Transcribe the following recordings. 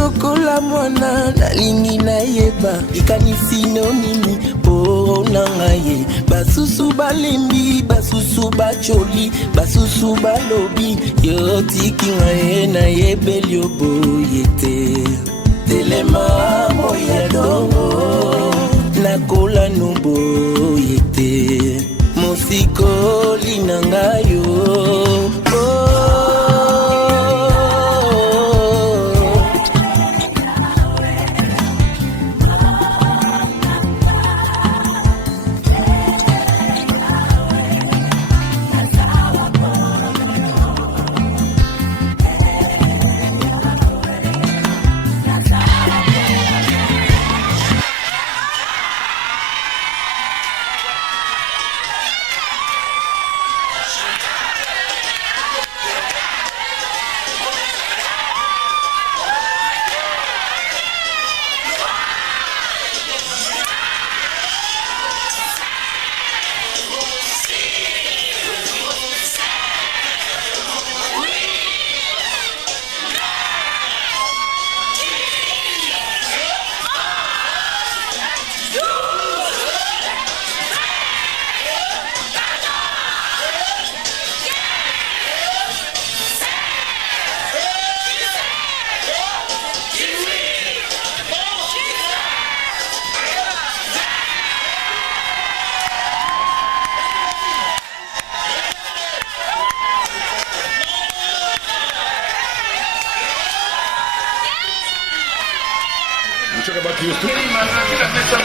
lokola mwana nalingi nayeba likanisi nini po na ngai basusu balembi basusu bacholi basusu balobi yo tiki ngai na yebeli oboye te telema moya dongo nakola nuboye te mosikoli na ngayo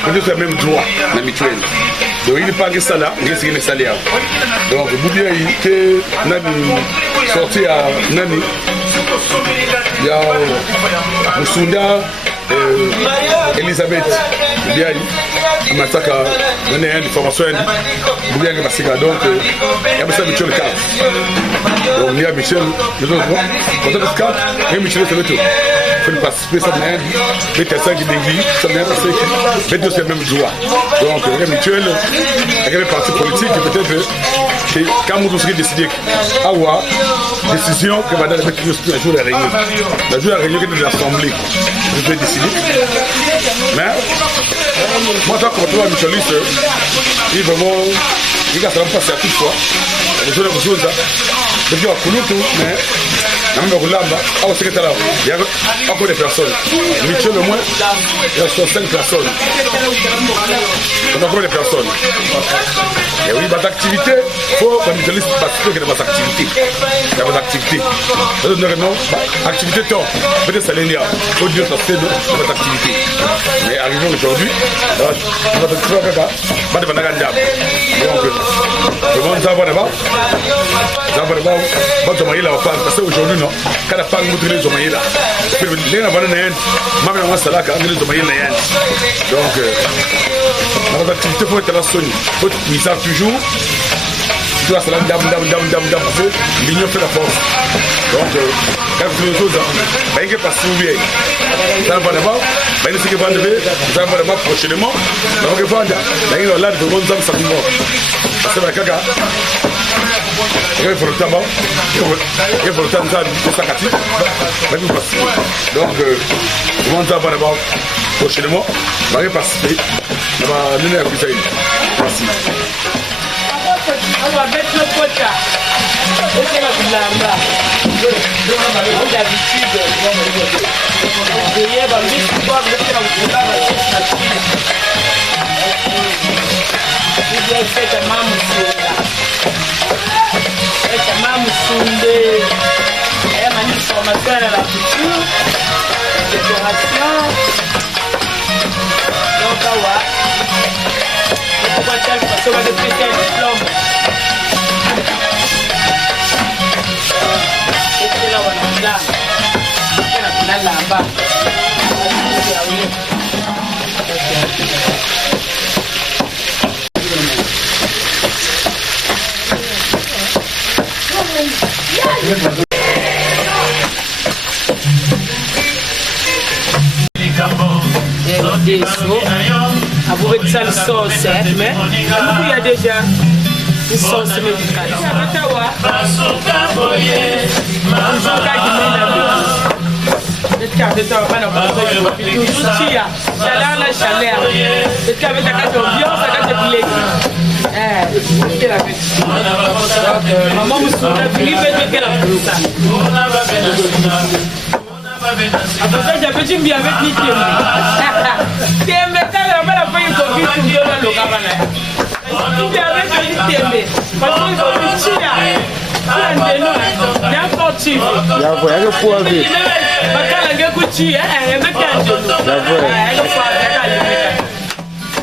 Nous avons même droit dans la mutuelle. Donc il n'est pas que ça là, il est salaire. Donc vous dites que nous sorti à Nani, il y a Moussunda, Elisabeth, il y a Mataka, il y a une formation, il y a une massacre. Donc il y a Michel mutuelle 4. Donc il y a Michel, nous autres, on a 4, et Michel c'est le tout. Il faut participer ça même, mais t'as ça qui dévie, ça même parce que mais tous les mêmes droits. Donc les mutuelles, les partis politiques peut-être que quand nous serons décidés avoir décision que madame avec nous la jour de la réunion. La jour de la réunion de l'Assemblée, vous pouvez décider. Mais moi tant que toi mutualiste, il vraiment il va se passer à toute fois. Les gens de choses de dire pour nous tout, mais au secrétaire, il y a encore des personnes. Mutuel au moins, il y a 65 personnes. On a combien de personnes? Et oui, votre activité, il faut que les mutualistes participent à votre activité. Il y a votre activité. Non, activité temps, peut-être ça l'est, il faut dire ça c'est votre activité. Mais arrivons aujourd'hui, votre activité, pas de banane d'âme. Donc, le monde s'en va d'abord. Parce qu'aujourd'hui, non, quand la femme nous dit les là, les gens vont aller dans salaka, les gens vont aller donc, notre activité faut être la sonne, faut être puissant toujours. Tu dois se la dame, l'union fait la force. Donc, quand vous faites les choses, il n'y a pas de souci. Ça va d'abord, il y a ce qui va lever, ça va d'abord prochainement. Donc, il faut aller, il y a là de bonnes âmes, ça vous mord. Parce que la caga, il faut le tabac, il faut le tabac, il faut le tabac. Donc, on va d'abord prochainement, on va participer. On va donner un coup de merci. On va mettre le quota. C'est la blamba. D'habitude, je vais avec ça le sauce, mais il y a déjà une sauce médicale. carte de temps, pas dans le chia, chaleur, la chaleur. Le cas avec la carte ambiance, la carte de poulet. C'est la fête. Maman me souvient, Philippe, qu'elle a fait ça. Après ça, j'ai petit bien avec Nicky. Tembe, t'as la main à faire une copie pour dire le cabaret. Tu viens avec un tembe. Parce qu'il faut que tu aies. Il y a un sportif. Il y a un fou à vivre.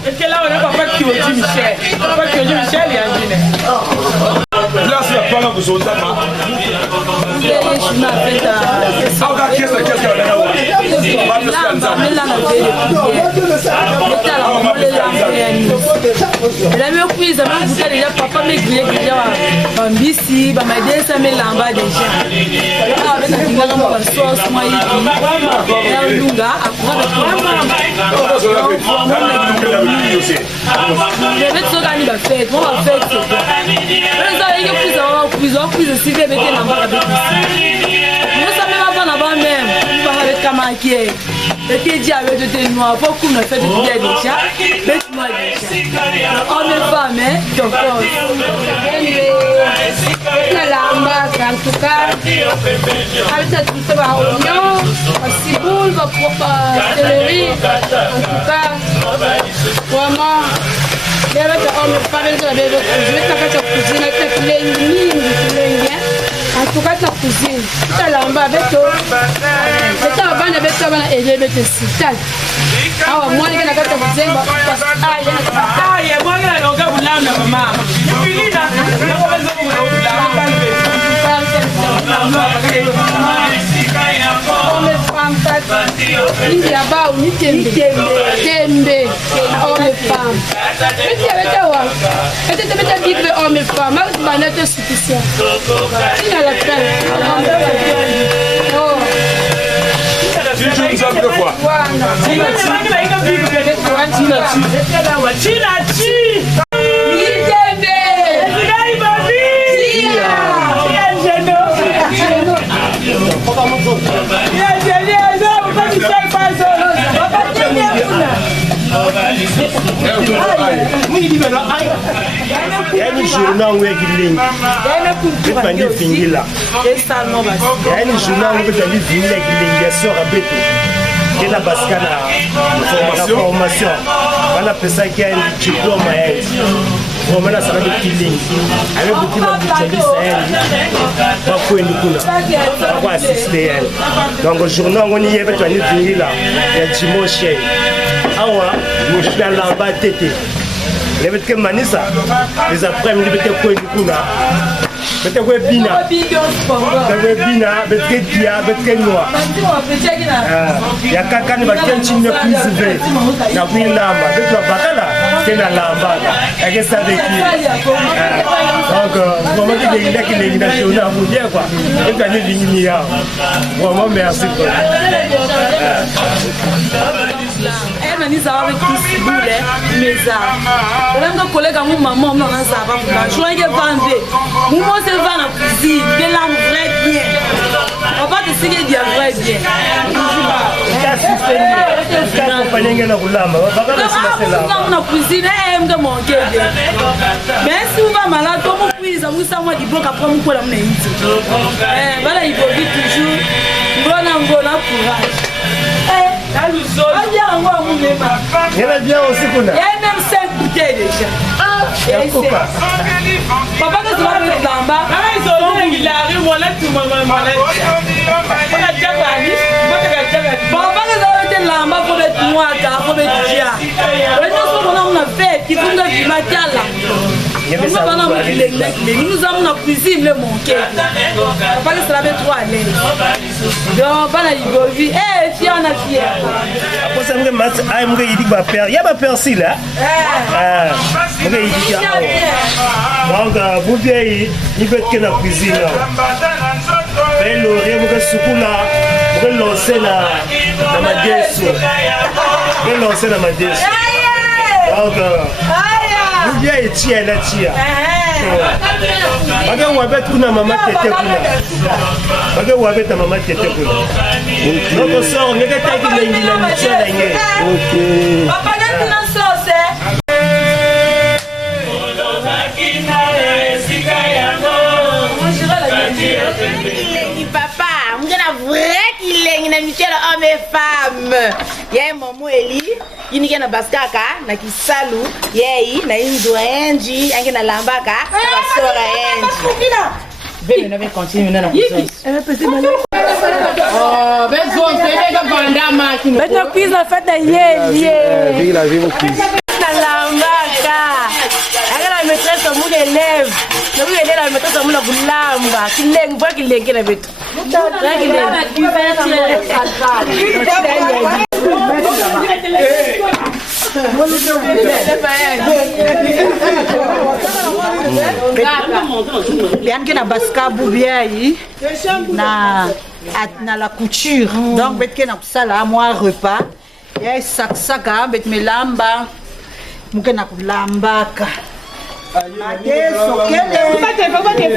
Est-ce que là on a papa qui dit Michel? Papa qui dit Michel et Angine. Là, c'est la parole de son dame. C'était dit avec des noirs, beaucoup me fait de bien déjà, laisse-moi déjà. On est pas, mais donc en tout cas, avec tout ça, oignon, ciboule, céleri, en tout cas, vraiment. Je vais en tout cas, la cuisine, tu as l'amba avec toi. C'est un ban avec toi, et je vais te citer. Ah, moi, je vais te dire, ah, il y a moi, je vais te dire, maman. Il y a pas où ni tembe, homme et femme. Mais tu avais ta voix. Et tu avais ta vie de homme et femme. Mais tu vas être suffisant. Il a la peine. Oh. Tu joues une seule fois. Yani journal wegi ling. Bepandi fingila. Yani journal bepandi fingila ling ya sora beto. Kela baskana formation. Bana pesa ki un diplôme est. Vraiment ça va de killing. Avec beaucoup de services pas quoi nous kuna. Pas assister. Donc journal on y est bepandi fingila. Ya dimanche. Awa, je suis à l'amba tété. Les bêtes que manissa, les après-midi, les bêtes quoi du coup là. Bêtes quoi bina. Bêtes bina, bêtes que dia, bêtes que noir. Il y a quelqu'un qui va continuer à cultiver. Na puis lamba, bêtes quoi bakala, c'est la lamba. Et que ça avec qui. Donc vraiment que les gars qui les nationaux à vous dire quoi. Et quand les lignes là. Vraiment merci quoi. Elle m'a dit ça avec tout ce boulet, mais ça. Même quand collègue à mon maman, on a ça va pour la joie de vendre. Moi, c'est vendre la cuisine, de la vraie bien. On va te dire qu'il y a vrai bien. La cuisine, elle me manque. Mais si vous va malade, comment puis-je vous savoir du bon après vous pour la mener. Voilà, il faut vite toujours. Bon courage. Il y en a bien aussi qu'on a. Il y a même 5 bouteilles déjà. Papa, quand tu vas avec l'amba, il arrive, on l'a tout le monde. Papa, quand tu vas avec l'amba, il faut mettre moi, il faut mettre dia. On a fait, il faut mettre du matin là. Nous avons la cuisine, le manqué. Papa, que ça avait 3 années. Donc, voilà, il va vivre. Eh, fier, on a fier. Après ça, il y a ma persil là. Donc, vous voyez, il peut être dans la cuisine. Et le riz, vous pouvez lancer dans ma déesse. Vous pouvez lancer dans ma déesse. Donc, vous voyez, il y a la tia. Baga wabet kuna mama tete kuna. Baga wabet mama tete kuna. Donc on sort, on est taillé de l'ingénieur. Ok. Papa, n'est-ce pas sauce? Papa, on a vrai qu'il est une amitié homme et femme. Il y a un moment Eli, il y a un baskaka, na kisalu, yei na indo enji, il y a un lambaka, na sora enji. Venez, on va continuer maintenant. Oh, ben bon, c'est bien bandama qui nous. Ben quiz la fête de yeli. Vive la vie au quiz. Na lambaka. Agala maîtresse au monde élève. Na vous élève la maîtresse au monde bulamba. Kileng voit kileng na betu. Bien que na baskabu biayi na la couture donc bet que na sala moi repas ya saksaka bet melamba muke na kulambaka ate sokele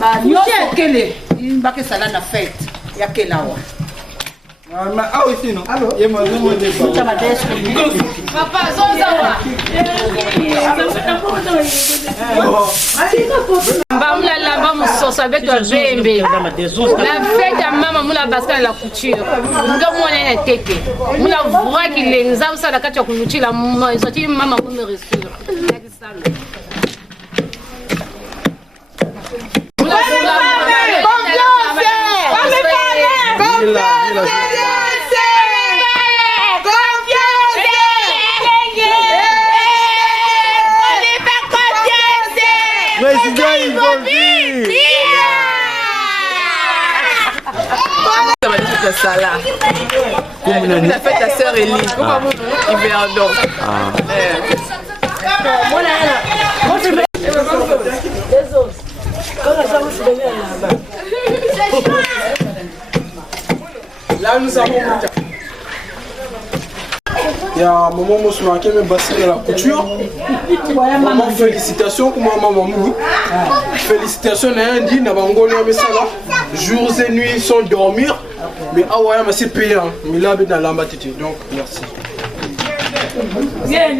ba yo sokele mbake sala na fête ya kelawa Ah oui, sinon. Allô? Il y a mon nom de Papa, Zozawa. Bamula lamba musosa avec toi bembe. La fête à maman mula basket la couture. Nga mwana na teke. Mula voix qu'il est nous a ça la kacha kuluchi la maman sorti maman pour me restaurer. Sala. Il a fait ta sœur Elise. Comment vous Yverdon. Là, nous avons il y a un moment où je me suis basé dans la couture. Maman, félicitations pour maman Mamou. Félicitations à un dit, jours et nuits sans dormir. Mais ah ouais, mais c'est payant. Mais là, dans la matite. Donc, merci. Mais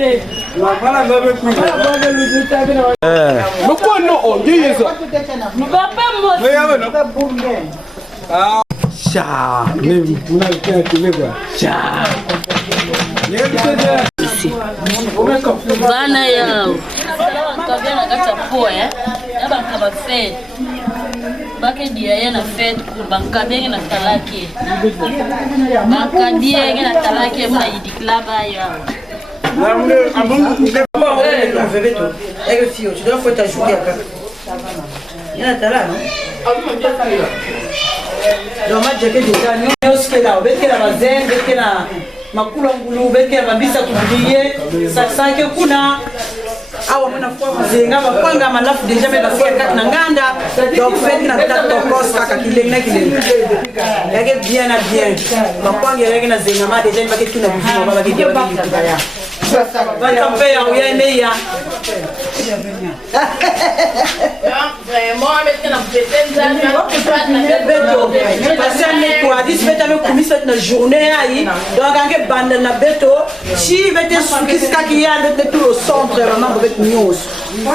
quoi non, on dit ça. Cha, mais vous n'avez qu'à trouver quoi. Cha. Bana yao kabia na kata poa ya banka ba fête bake dia ya na fête pour banka bien na talaki banka dia na talaki mna idiklaba ya tu dois faut t'ajouter après il y a tala non donc ma jacket déjà nous ce que là avec la bazen avec la makula ngulu beke babisa kubiye saksanke kuna awa mwana kwa mzenga bakwanga malafu deja me bafika kati na nganda donc fait na tato koska kakilenge yake bien na bien bakwanga yake na zenga ma deja ni baketi na bifimo baba ke dia ya bata mpe ya uya meya Vraiment, avec la pétence, parce que toi dis fait avec commis fait na journée aí donc ange bande na beto si vete sukiska ki ya de tout au centre vraiment avec news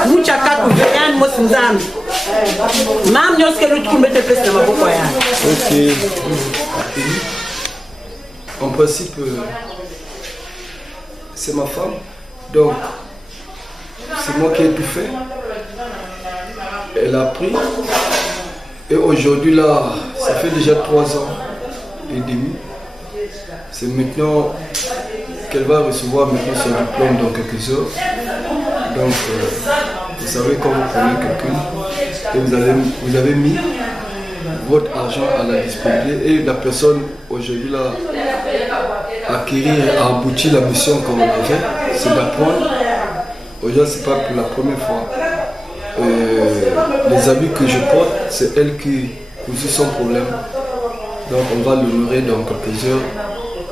mucha katu veyan mo sinzambi mam news que le tout mette pesa na maboko ya OK. En principe c'est ma femme. Donc c'est moi qui ai tout fait. Elle a pris. Et aujourd'hui là, ça fait déjà 3 ans et demi. C'est maintenant qu'elle va recevoir maintenant son diplôme dans quelques heures. Donc vous savez quand vous prenez quelqu'un et vous avez mis votre argent à la disponibilité et la personne aujourd'hui là a abouti la mission qu'on avait, c'est d'apprendre. Aujourd'hui c'est pas pour la première fois. Les habits que je porte, c'est elle qui cousit sans problème. Donc on va l'honorer dans quelques heures.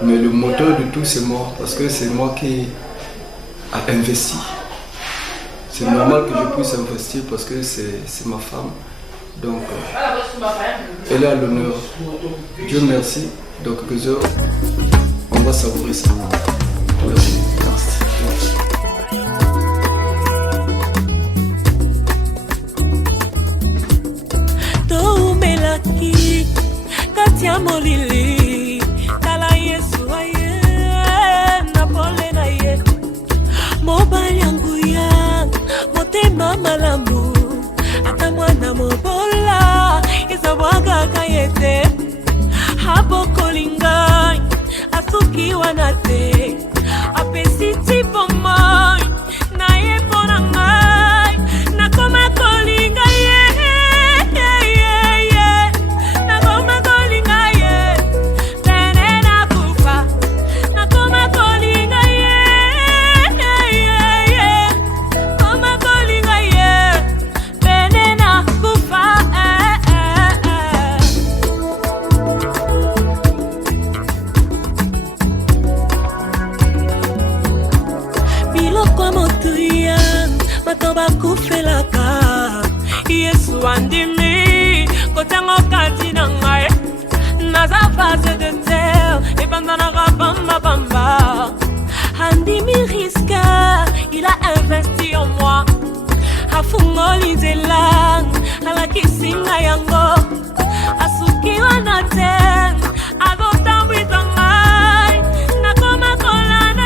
Mais le moteur de tout c'est moi, parce que c'est moi qui a investi. c'est normal que je puisse investir parce que c'est ma femme. Donc, elle a l'honneur. Dieu merci. Dans quelques heures, on va savourer ça. Merci. Toumelaki, Katia Molili, Tala Yesu aye, Napole na ye, Mobile yangu ya, Motema malamu, Ata mwana mobola, Isawaga kayete, Habo kolingai, Asuki wanate, Apesi tipo moi, Na ye ponangai, Nakoma kolingai. Bakufelaka Yesu andimi kotango kati na ngai naza face de terre et pendant la bamba bamba andimi risque il a investi en moi afungoli nzela alakisinga yango asuki wana ten agotambwita ngai nakoma kolana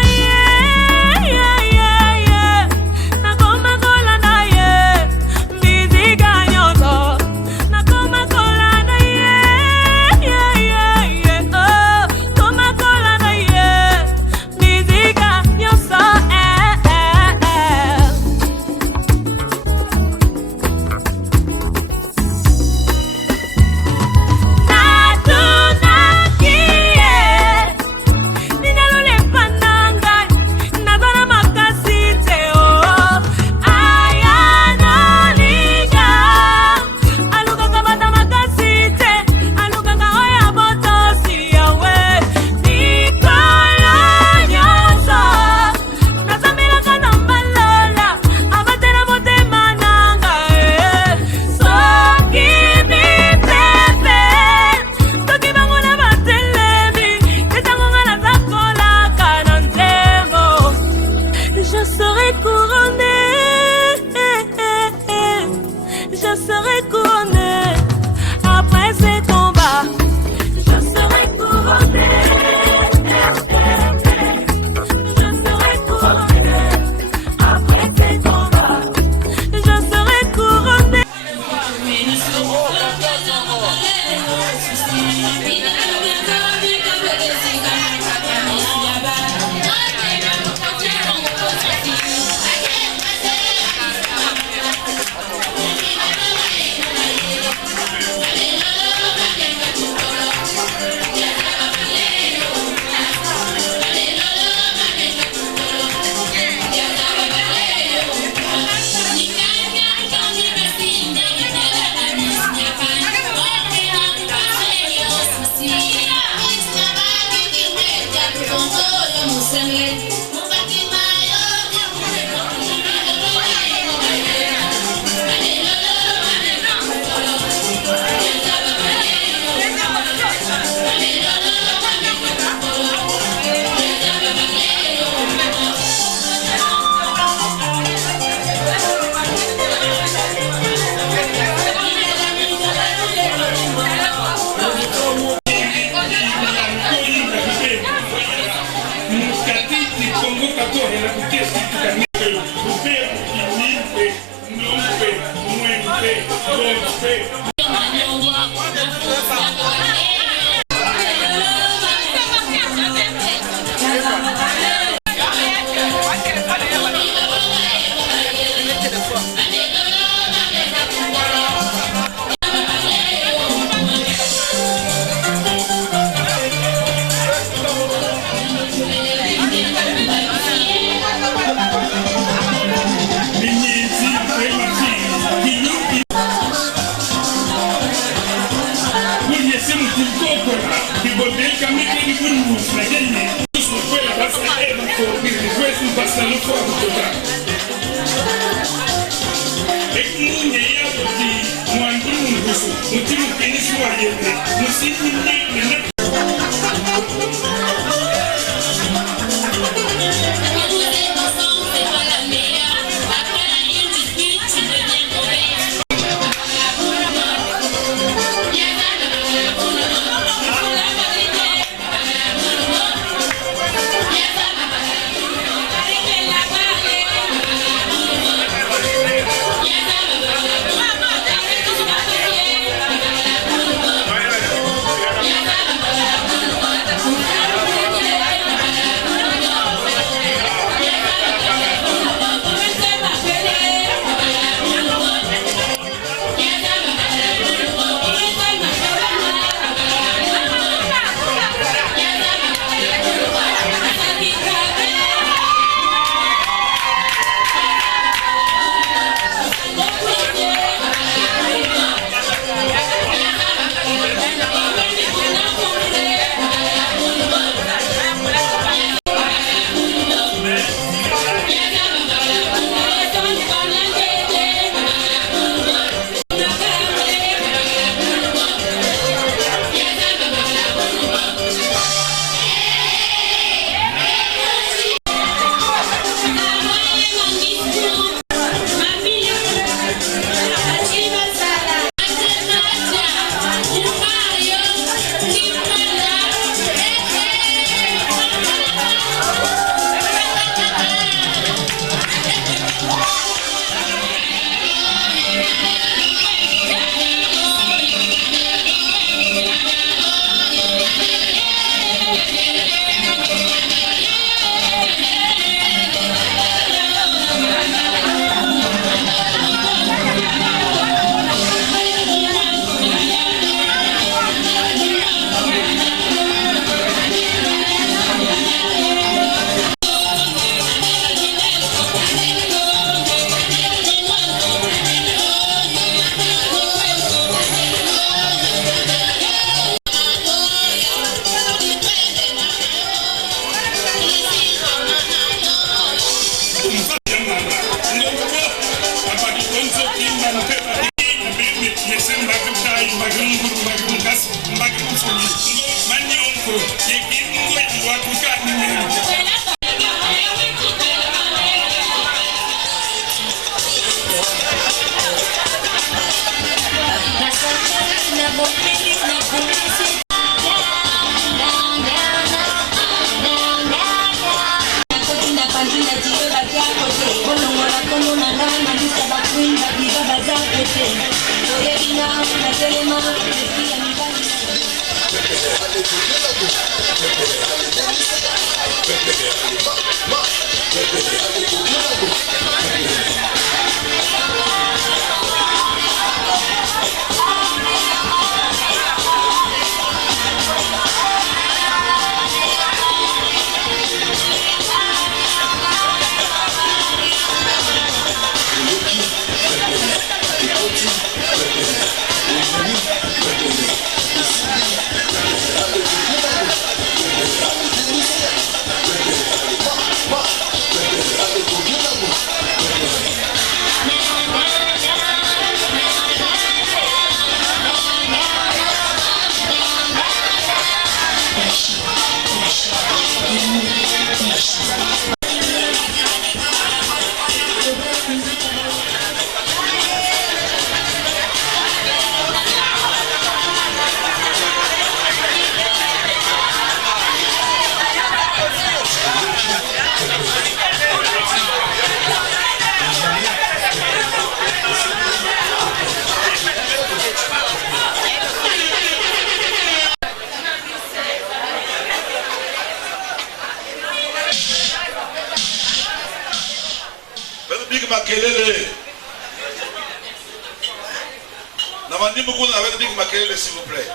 S'il vous plaît.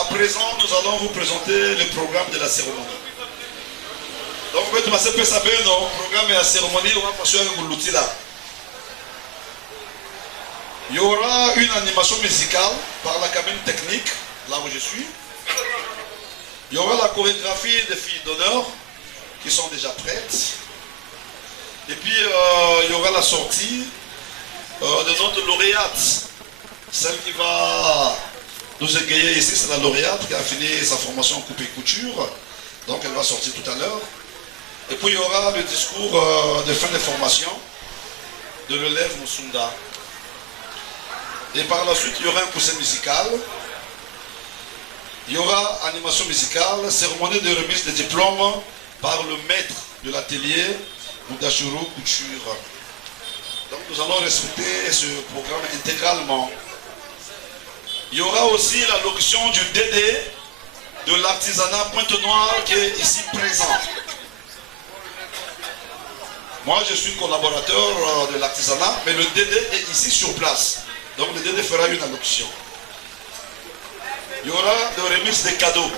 À présent, nous allons vous présenter le programme de la cérémonie. Donc, vous pouvez saber le programme de la cérémonie. Il y aura une animation musicale par la cabine technique, là où je suis. Il y aura la chorégraphie des filles d'honneur qui sont déjà prêtes. Et puis, il y aura la sortie de notre lauréate Celle qui va nous égayer ici, c'est la lauréate qui a fini sa formation en coupe et couture. Donc elle va sortir tout à l'heure. Et puis il y aura le discours de fin de formation de l'élève Moussunda. Et par la suite, il y aura un coussin musical. Il y aura animation musicale, cérémonie de remise des diplômes par le maître de l'atelier Moudachuru Couture. Donc nous allons respecter ce programme intégralement. Il y aura aussi la locution du DD de l'artisanat Pointe-Noire qui est ici présent. Moi je suis collaborateur de l'artisanat, mais le DD est ici sur place. Donc le DD fera une allocution. Il y aura le remise des cadeaux.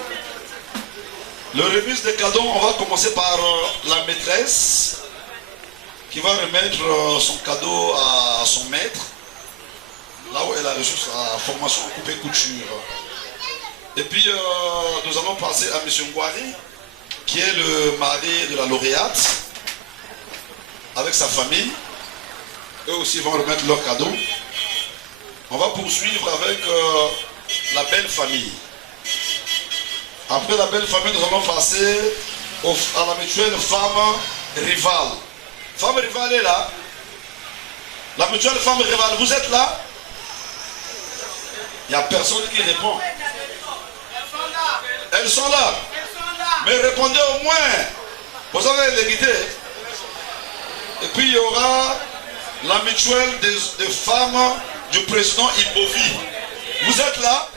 Le remise des cadeaux, on va commencer par la maîtresse qui va remettre son cadeau à son maître, là où elle a reçu sa formation en coupe et couture. Et puis nous allons passer à M. Ngwari, qui est le mari de la lauréate, avec sa famille. Eux aussi vont remettre leur cadeau. On va poursuivre avec la belle famille. Après la belle famille, nous allons passer à la mutuelle femme rivale. Femme rivale est là. La mutuelle femme rivale, vous êtes là? Il n'y a personne qui répond. Elles sont là. Mais répondez au moins. Vous avez l'égalité. Et puis il y aura la mutuelle des femmes du président Ibovi. Vous êtes là?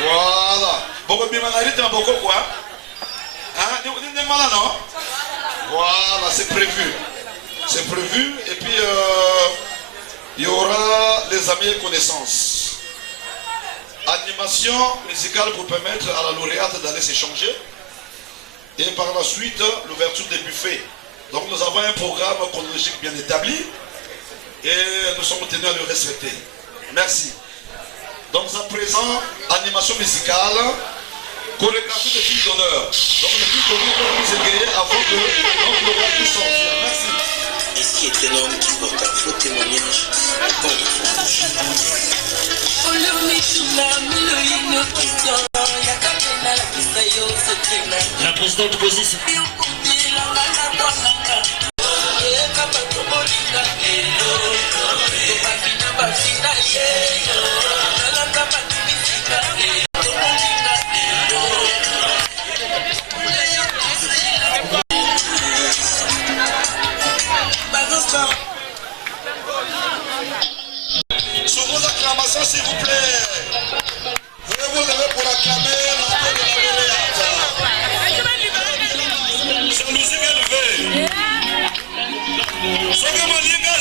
Voilà. Voilà, c'est prévu. C'est prévu. Et puis il y aura les amis et connaissances. Animation musicale pour permettre à la lauréate d'aller s'échanger. Et par la suite, l'ouverture des buffets. Donc nous avons un programme chronologique bien établi. Et nous sommes tenus à le respecter. Merci. Donc à présent, animation musicale, chorégraphie de filles d'honneur. Donc les filles d'honneur vont nous égayer avant que le roi puisse sortir. Merci. Est-ce qu'il est un homme qui porte un faux témoignage comme la présidente position. Sur vos acclamations, s'il vous plaît. Veuillez vous lever pour acclamer l'entrée de la lauréate. C'est musique élevée. C'est comme un lien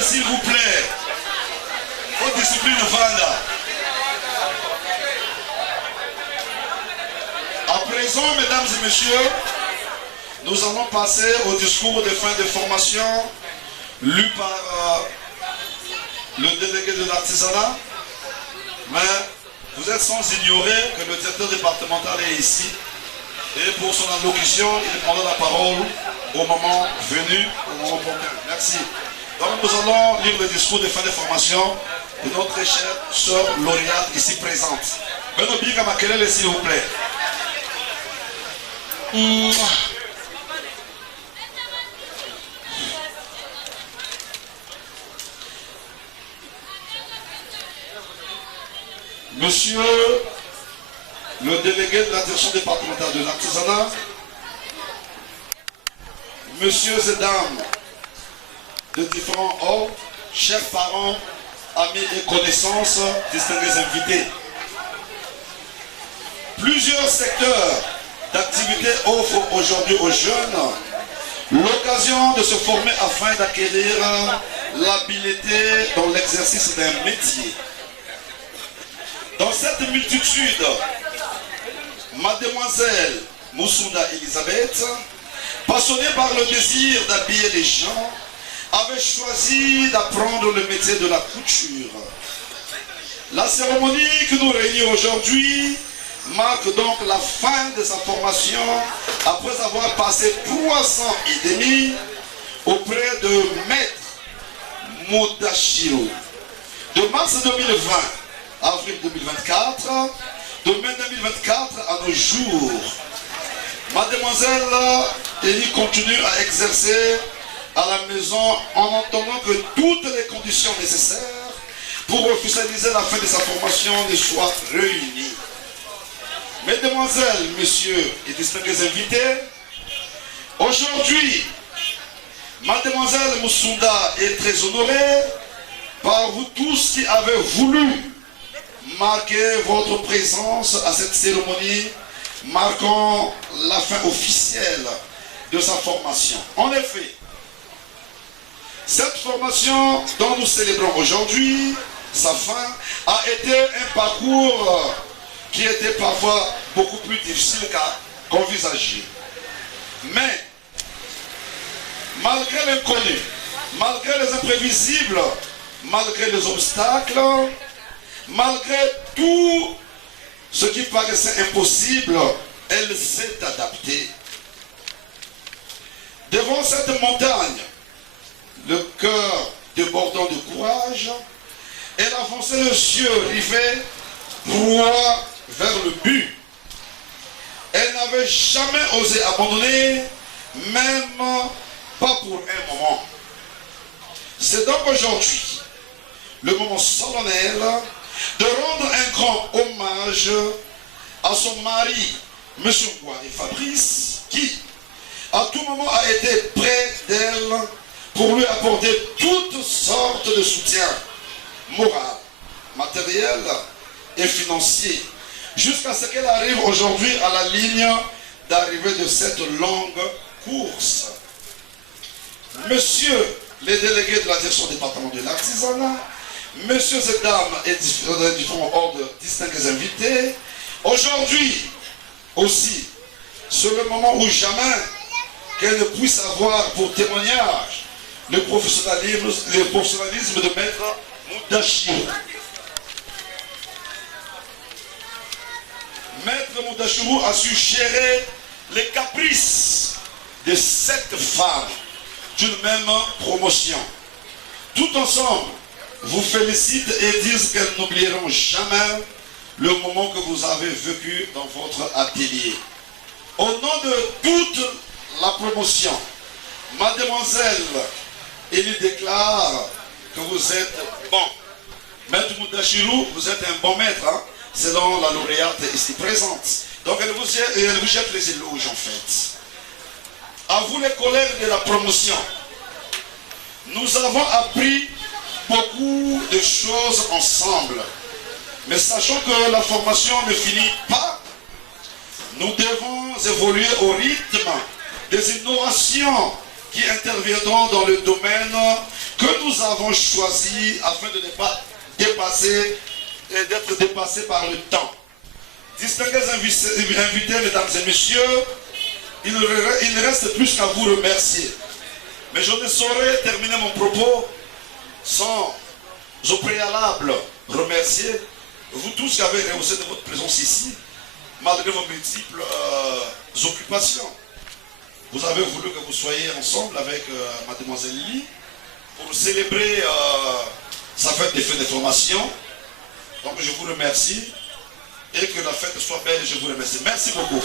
s'il vous plaît. Haute discipline Vanda. À présent, mesdames et messieurs, nous allons passer au discours de fin de formation lu par le délégué de l'artisanat, mais vous êtes sans ignorer que le directeur départemental est ici. Et pour son allocution, il prendra la parole au moment venu, au moment opportun. Merci. Donc nous allons lire le discours de fin de formation de notre chère sœur lauréate ici présente. Benobika Makelele, s'il vous plaît. Monsieur le délégué de la direction départementale de l'artisanat, messieurs et dames de différents ordres, chers parents, amis et connaissances, distingués invités. Plusieurs secteurs d'activité offrent aujourd'hui aux jeunes l'occasion de se former afin d'acquérir l'habileté dans l'exercice d'un métier. Dans cette multitude, mademoiselle Musunda Elisabeth, passionnée par le désir d'habiller les gens, avait choisi d'apprendre le métier de la couture. La cérémonie qui nous réunit aujourd'hui marque donc la fin de sa formation après avoir passé 3 ans et demi auprès de Maître Mudashiro. De mars 2020 à avril 2024, de mai 2024 à nos jours, mademoiselle Elie continue à exercer à la maison en attendant que toutes les conditions nécessaires pour officialiser la fin de sa formation ne soient réunies. Mesdemoiselles, messieurs et distingués invités, aujourd'hui, mademoiselle Musunda est très honorée par vous tous qui avez voulu marquer votre présence à cette cérémonie marquant la fin officielle de sa formation. En effet, cette formation dont nous célébrons aujourd'hui sa fin a été un parcours qui était parfois beaucoup plus difficile qu'envisagé. Mais malgré l'inconnu, malgré les imprévisibles, malgré les obstacles, malgré tout ce qui paraissait impossible, elle s'est adaptée. Devant cette montagne, le cœur débordant de courage, elle avançait les yeux rivés droit vers le but. Elle n'avait jamais osé abandonner, même pas pour un moment. C'est donc aujourd'hui le moment solennel de rendre un grand hommage à son mari, M. Ngouari Fabrice, qui à tout moment a été près d'elle pour lui apporter toutes sortes de soutien moral, matériel et financier, jusqu'à ce qu'elle arrive aujourd'hui à la ligne d'arrivée de cette longue course. Monsieur les délégués de la direction départementale de l'artisanat, messieurs et dames et différents ordres distingués invités, aujourd'hui aussi, c'est le moment où jamais qu'elle ne puisse avoir pour témoignage le professionnalisme de Maître Mudashiro. Maître Mudashiro a su gérer les caprices de 7 femmes d'une même promotion. Tout ensemble, vous félicitent et disent qu'elles n'oublieront jamais le moment que vous avez vécu dans votre atelier. Au nom de toute la promotion, mademoiselle Elie déclare que vous êtes bon. Maître Mudashiro, vous êtes un bon maître, hein, selon la lauréate ici présente. Donc elle vous jette les éloges en fait. À vous les collègues de la promotion, nous avons appris beaucoup de choses ensemble. Mais sachant que la formation ne finit pas, nous devons évoluer au rythme des innovations qui interviendront dans le domaine que nous avons choisi afin de ne pas dépasser et d'être dépassés par le temps. Distingués invités, mesdames et messieurs, il ne reste plus qu'à vous remercier. Mais je ne saurais terminer mon propos sans au préalable remercier vous tous qui avez rehaussé de votre présence ici, malgré vos multiples occupations. Vous avez voulu que vous soyez ensemble avec mademoiselle Lily pour célébrer sa fête des fêtes de formation. Donc je vous remercie et que la fête soit belle. Je vous remercie. Merci beaucoup.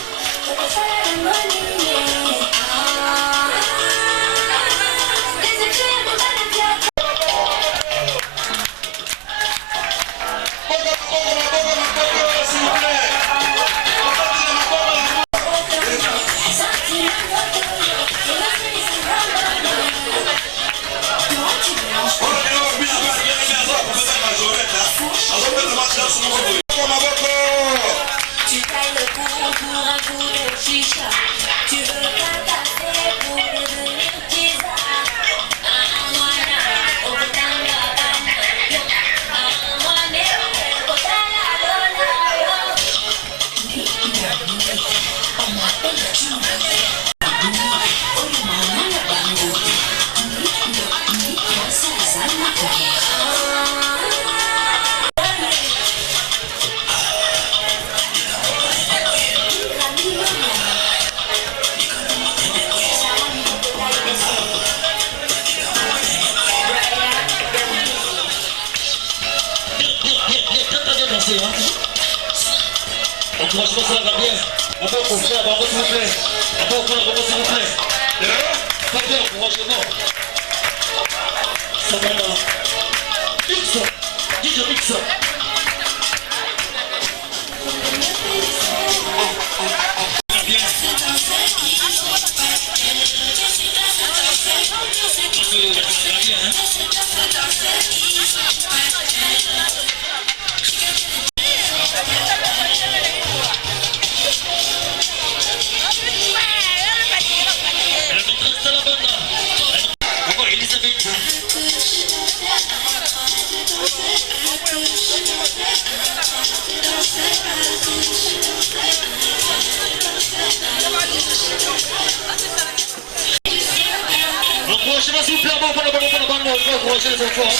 Tu tailles le cou pour un coup de chicha. Tu veux t'attacher pour devenir kisa. Encouragement, ça va bien. Encore pour faire, bravo s'il vous plaît. Encore pour la bravo s'il vous plaît. Pas bien, encouragement. Ça va là. X, DJ X. Encouragez-moi s'il vous plaît, bon, pour la bonne, encouragez les enfants.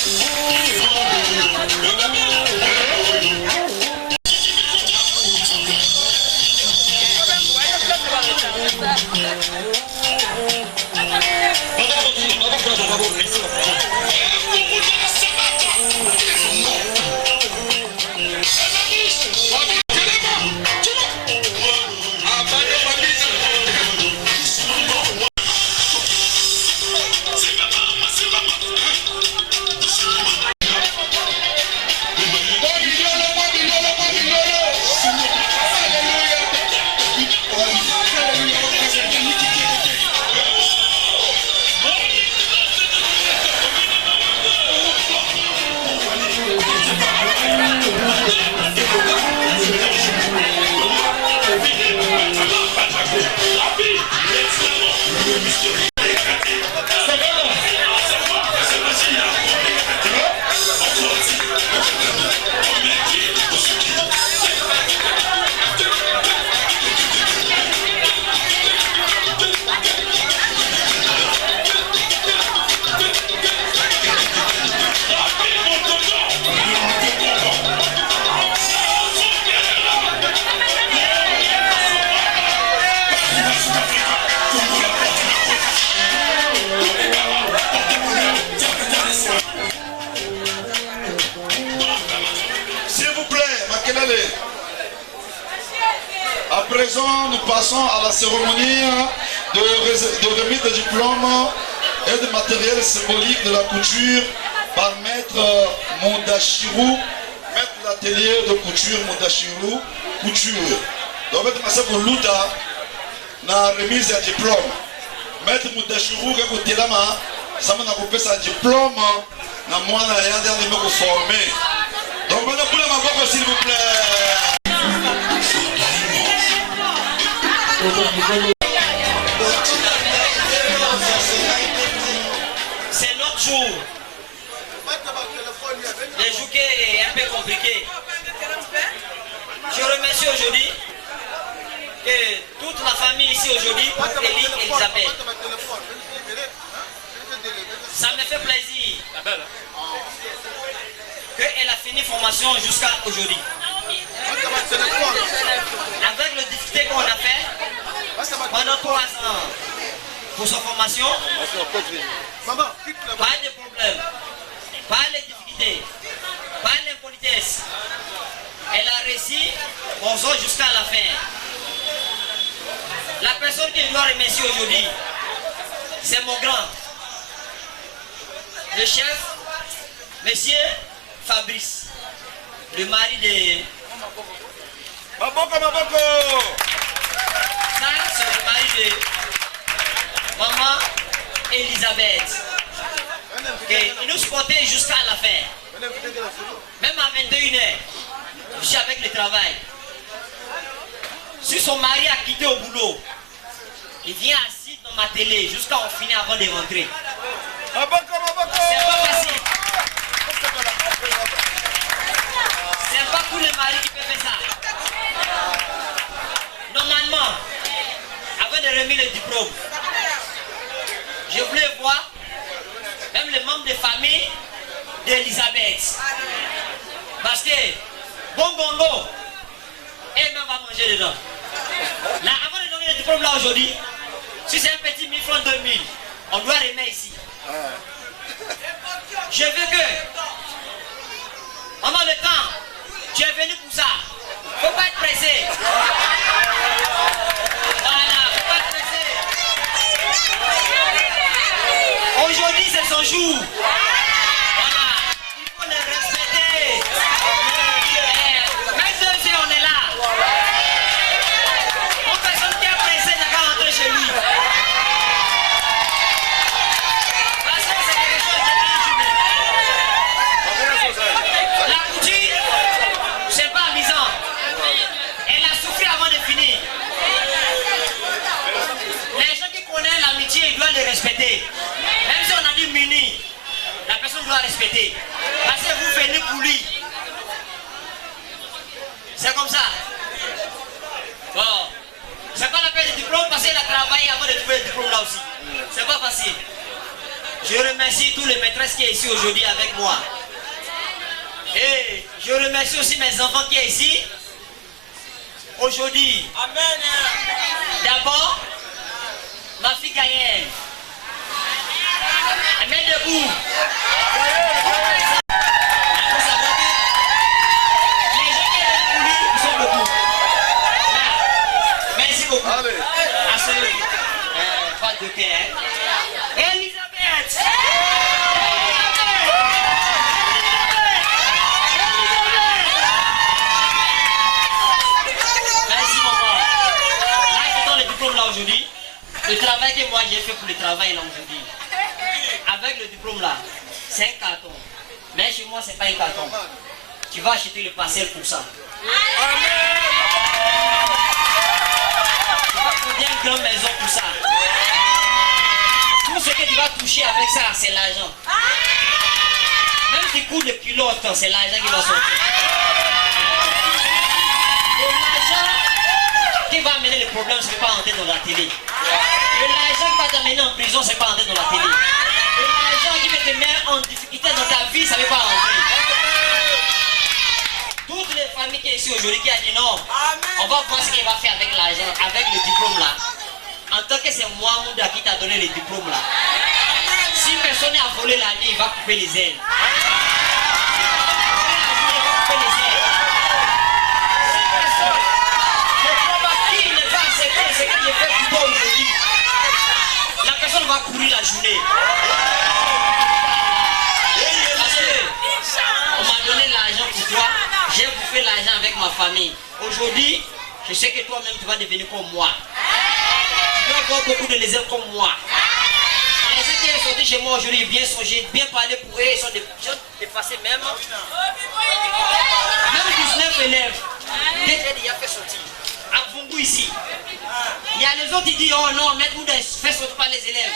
À présent, nous passons à la cérémonie de remise de diplôme et de matériel symbolique de la couture par maître Mondachirou, maître de l'atelier de couture Mondachirou Couture. Donc, maître Massako Luta, na remise de diplôme. Maître Mondachirou, qui est là, ça m'a coupé sa diplôme, na moi, na rien de me former. Donc, maintenant, pour ma voix, s'il vous plaît. C'est notre jour. Le jour qui est un peu compliqué. Je remercie aujourd'hui que toute la famille ici aujourd'hui pour Elie et Elisabeth. Ça me fait plaisir formation jusqu'à aujourd'hui. Avec le difficulté qu'on a fait pendant 3 ans pour sa formation, pas de problème, pas de difficultés, pas d'impolitesse. Elle a réussi, on sort jusqu'à la fin. La personne que je dois remercier aujourd'hui, c'est mon grand, le chef, monsieur Fabrice, le mari de... Maboko. Ça, c'est le mari de maman Elisabeth. Il nous supportait jusqu'à la fin. Même à 21h, je suis avec le travail. Si son mari a quitté au boulot, il vient assis dans ma télé jusqu'à on finit avant de rentrer. C'est pas facile. C'est pas tous les maris qui peuvent faire ça. Normalement, avant de remettre le diplôme, je voulais voir même les membres de famille d'Elisabeth. Parce que Bongongo, elle-même va manger dedans. Là, avant de donner le diplôme là aujourd'hui, si c'est un petit 1000 francs 2000, on doit remettre ici. Je veux que, pendant le temps, tu es venu pour ça. Faut pas être pressé. Voilà, faut pas être pressé. Aujourd'hui, c'est son jour. Voilà, il faut le respecter. Même si on est là, une personne qui est pressée n'a pas rentré chez lui. Parce que c'est quelque chose de bien. La couture, c'est pas amusant. Elle a souffert avant de finir. Les gens qui connaissent l'amitié, ils doivent le respecter. Même si on a dit muni, la personne doit respecter. Parce que vous venez pour lui. C'est comme ça. Bon. C'est pas la peine de diplôme parce qu'elle a travaillé avant de trouver le diplôme là aussi. C'est pas facile. Je remercie tous les maîtresses qui sont ici aujourd'hui avec moi. Et je remercie aussi mes enfants qui sont ici aujourd'hui. Amen. D'abord, ma fille Gaëlle. Elle met debout. Les gens qui sont pour lui, ils sont debout. Merci beaucoup. Allez. À ce pas de cœur. Elisabeth. Merci maman. Là, je donne le diplôme là aujourd'hui. Le travail que moi j'ai fait pour le travail là aujourd'hui. Avec le diplôme là, c'est un carton. Mais chez moi, c'est pas un carton. Tu vas acheter le parcelle pour ça. Tu vas fonder une grande maison pour ça. Tout ce que tu vas toucher avec ça, c'est l'argent. Même tes coups de pilote, c'est l'argent qui va sortir. Et l'argent qui va amener le problème, ce n'est pas entrer dans la télé. Et l'argent qui va t'amener en prison, ce n'est pas entrer dans la télé. Et l'argent qui va te mettre en difficulté dans ta vie, ça ne va pas rentrer. Toutes les familles qui sont ici aujourd'hui qui ont dit non, on va voir ce qu'il va faire avec l'argent, avec le diplôme là. En tant que c'est moi, Mouda, qui t'a donné le diplôme là. Si personne n'a volé l'année, il va couper les ailes. Il va couper les ailes. Si personne qui ne va accepter ce que j'ai fait pour toi aujourd'hui, la personne va courir la journée. Parce que on m'a donné l'argent pour toi, j'ai bouffé l'argent avec ma famille. Aujourd'hui, je sais que toi-même tu vas devenir comme moi. Tu dois avoir beaucoup de lézards comme moi. Et ceux qui sont sortis chez moi aujourd'hui, bien songé, bien parlé pour eux, ils sont dépassés même. Même 19 élèves, déjà fait sortir. À Bungu ici. Il y a les autres qui disent oh non, maître Mouda fait sortir par les élèves.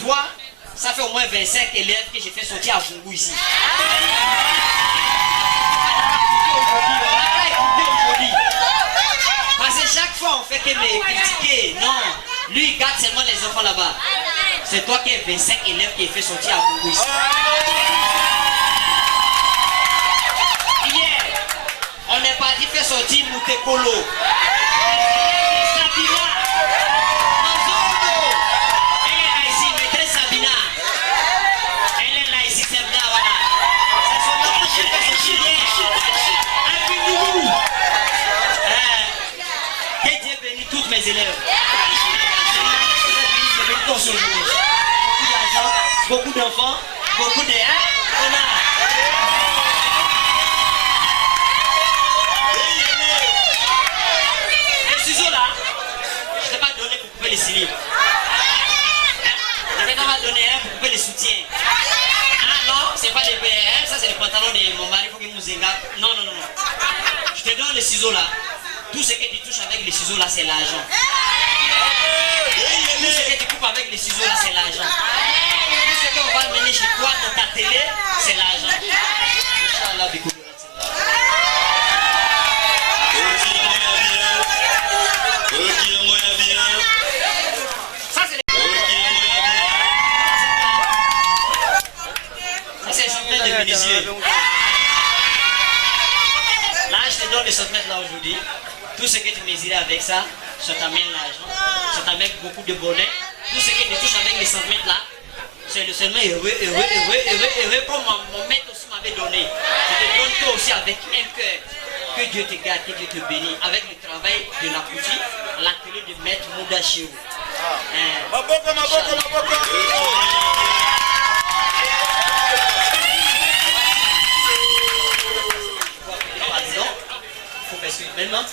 Toi, ça fait au moins 25 élèves que j'ai fait sortir à Bungu ici. Parce que chaque fois on fait que me critiquer. Non, lui il garde seulement les enfants là-bas. C'est toi qui as 25 élèves qui est fait sortir à Bungu ici. parti faire sortir Moutekolo. Sabina. Manzondo. Elle est là ici, maîtresse Sabina. Elle est là ici, c'est bien, voilà. C'est son nom qui fait son chien. Abinoulou. Que Dieu bénisse toutes mes élèves. Beaucoup d'enfants, beaucoup de... Les ciseaux là, je ne t'ai pas donné pour couper les cilimes. Je ne t'ai pas donné pour couper les soutiens. Ah non, c'est pas les BR, ça c'est les pantalons de mon mari, il faut qu'il nous égape. Non, non, non, non. Je te donne les ciseaux là. Tout ce que tu touches avec les ciseaux là, c'est l'argent. Tout ce que tu coupes avec les ciseaux là, c'est l'argent. Tout ce qu'on va amener chez toi dans ta télé, c'est l'argent. Inch'Allah, beaucoup de ça c'est les centimètres de menuisier. Là, je te donne les centimètres là aujourd'hui. Tout ce que tu mesurais avec ça, ça t'amène l'argent, ça t'amène beaucoup de bonheur. Tout ce que tu touches avec les centimètres là, c'est le seulement heureux, comme mon maître aussi m'avait donné. Je te donne toi aussi avec un cœur. Que Dieu te garde, que Dieu te bénisse. Avec le travail de la couture, l'atelier de maître Mouda Chéou. Faut m'excuser. Maintenant,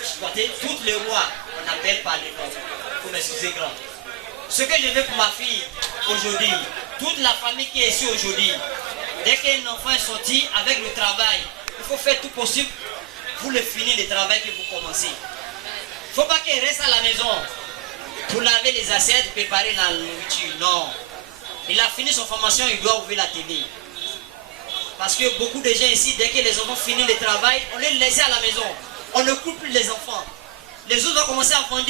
toutes les rois, on appelle par les noms. Faut m'excuser grand. Ce que je veux pour ma fille aujourd'hui, toute la famille qui est ici aujourd'hui, dès qu'un enfant est sorti avec le travail, il faut faire tout possible pour le finir le travail que vous commencez. Il ne faut pas qu'il reste à la maison pour laver les assiettes, préparer la nourriture. Non. Il a fini son formation, il doit ouvrir la télé. Parce que beaucoup de gens ici, dès que les enfants finissent le travail, on les laisse à la maison. On ne coupe plus les enfants. Les autres vont commencer à vendre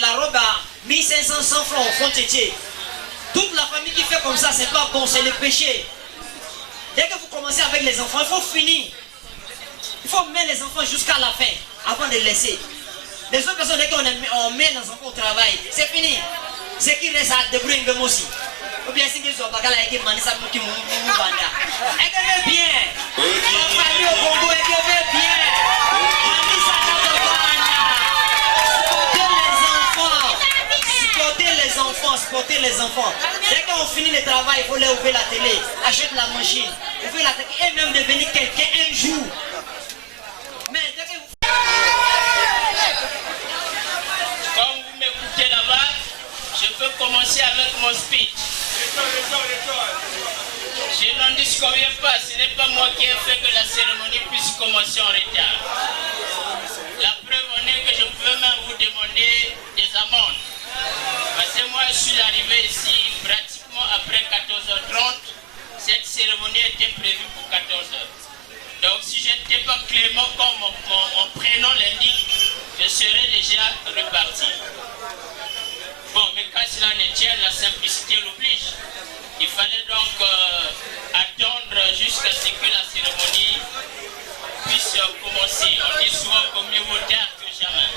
la robe à 1500, 100 francs au fond tchétché. Toute la famille qui fait comme ça, c'est pas bon, c'est le péché. Dès que vous commencez avec les enfants, il faut finir. Il faut mettre les enfants jusqu'à la fin, avant de les laisser. Les autres personnes, dès qu'on met les enfants au travail, c'est fini. Ce qui reste à débrouiller de moi aussi. Ou bien si vous avez dit que vous avez dit que vous avez bien. La famille au Congo, elle veut bien. Supporter les enfants. Dès qu'on finit le travail, il faut leur ouvrir la télé, acheter la machine, ouvrir la télé et même devenir quelqu'un un jour. Mais dès que vous... Comme vous m'écoutez là-bas, je peux commencer avec mon speech. Je n'en disconviens pas, ce n'est pas moi qui ai fait que la cérémonie puisse commencer en retard. La preuve en est que je pouvais même vous demander des amendes. Parce que moi je suis arrivé ici pratiquement après 14h30. Cette cérémonie était prévue pour 14h. Donc si je n'étais pas Clément comme mon prénom l'indique, je serais déjà reparti. Bon, mais quand cela ne tient, la simplicité l'oblige. Il fallait donc attendre jusqu'à ce que la cérémonie puisse commencer. On dit souvent qu'au mieux vaut tard que jamais.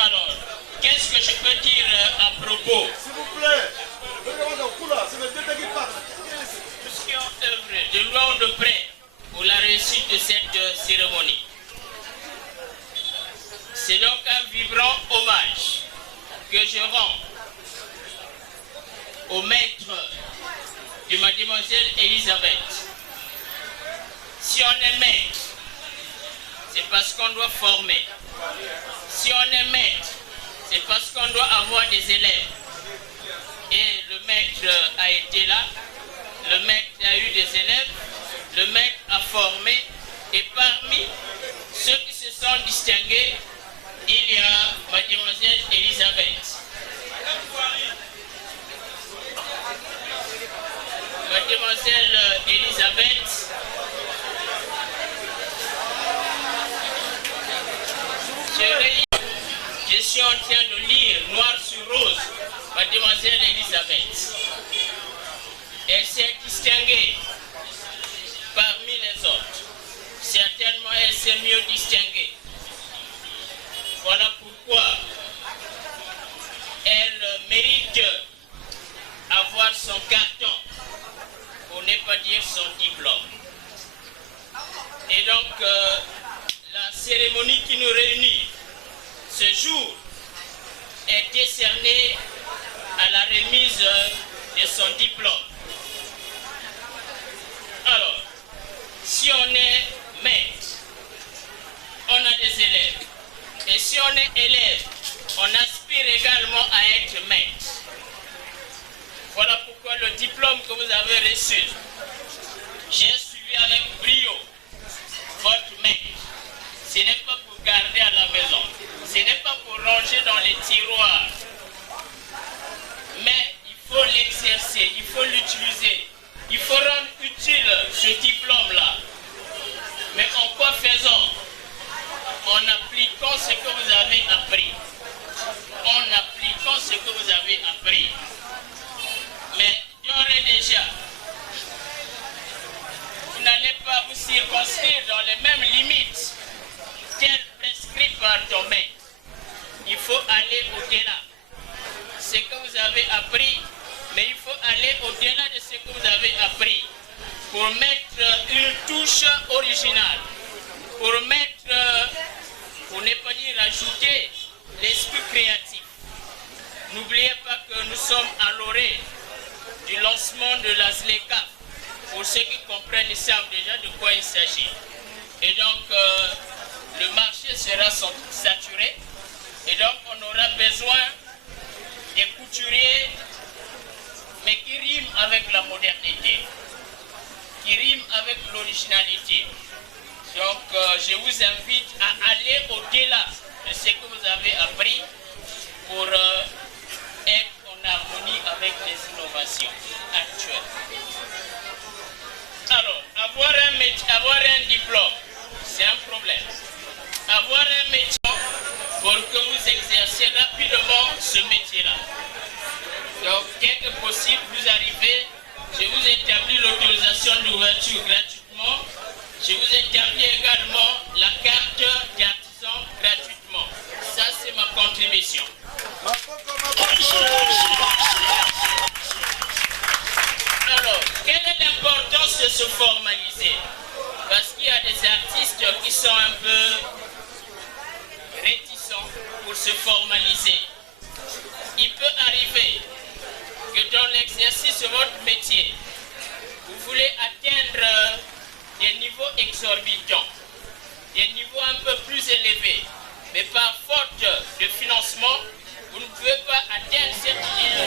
Alors, qu'est-ce que je peux dire à propos? S'il vous plaît, c'est le député qui parle. Tous qui ont œuvré de loin ou de près pour la réussite de cette cérémonie. C'est donc un vibrant hommage que je rends au maître de mademoiselle Elisabeth. Si on est maître, c'est parce qu'on doit former. Si on est maître, c'est parce qu'on doit avoir des élèves. Et le maître a été là, le maître a eu des élèves, le maître a formé, et parmi ceux qui se sont distingués, il y a mademoiselle Elisabeth. Mademoiselle Elisabeth, je suis en train de lire noir sur rose mademoiselle Elisabeth. Elle s'est distinguée parmi les autres. Certains c'est mieux distinguée. Voilà pourquoi elle mérite avoir son carton, pour ne pas dire son diplôme. Et donc, la cérémonie qui nous réunit ce jour est décernée à la remise de son diplôme. Alors, si on est maître, on a des élèves. Et si on est élève, on aspire également à être maître. Voilà pourquoi le diplôme que vous avez reçu, j'ai suivi avec brio votre maître. Ce n'est pas pour garder à la maison, ce n'est pas pour ranger dans les tiroirs, mais il faut l'exercer, il faut l'utiliser, il faut rendre utile ce diplôme-là. Mais en quoi faisons? En appliquant ce que vous avez appris. En appliquant ce que vous avez appris. Mais d'ores et déjà, vous n'allez pas vous circonscrire dans les mêmes limites telles prescrites par ton maître. Il faut aller au-delà. Ce que vous avez appris, mais il faut aller au-delà de ce que vous avez appris pour mettre une touche originale, pour mettre, pour ne pas dire ajouter, l'esprit créatif. N'oubliez pas que nous sommes à l'orée du lancement de la ZLECAF. Pour ceux qui comprennent, ils savent déjà de quoi il s'agit. Et donc, le marché sera saturé. Et donc, on aura besoin des couturiers, mais qui riment avec la modernité, qui riment avec l'originalité. Donc, je vous invite à aller au-delà de ce que vous avez appris pour être en harmonie avec les innovations actuelles. Alors, avoir un métier, avoir un diplôme, c'est un problème. Avoir un métier pour que vous exerciez rapidement ce métier-là. Donc, dès que possible, vous arrivez, je vous établis l'autorisation d'ouverture gratuitement. Je vous établis également la carte d'artisan gratuitement. Ça, c'est ma contribution. Alors, quelle est l'importance de se formaliser? Parce qu'il y a des artistes qui sont un peu réticents pour se formaliser. Il peut arriver que dans l'exercice de votre métier, vous voulez atteindre des niveaux exorbitants, des niveaux un peu plus élevés, mais par faute de financement, vous ne pouvez pas atteindre cette niveau.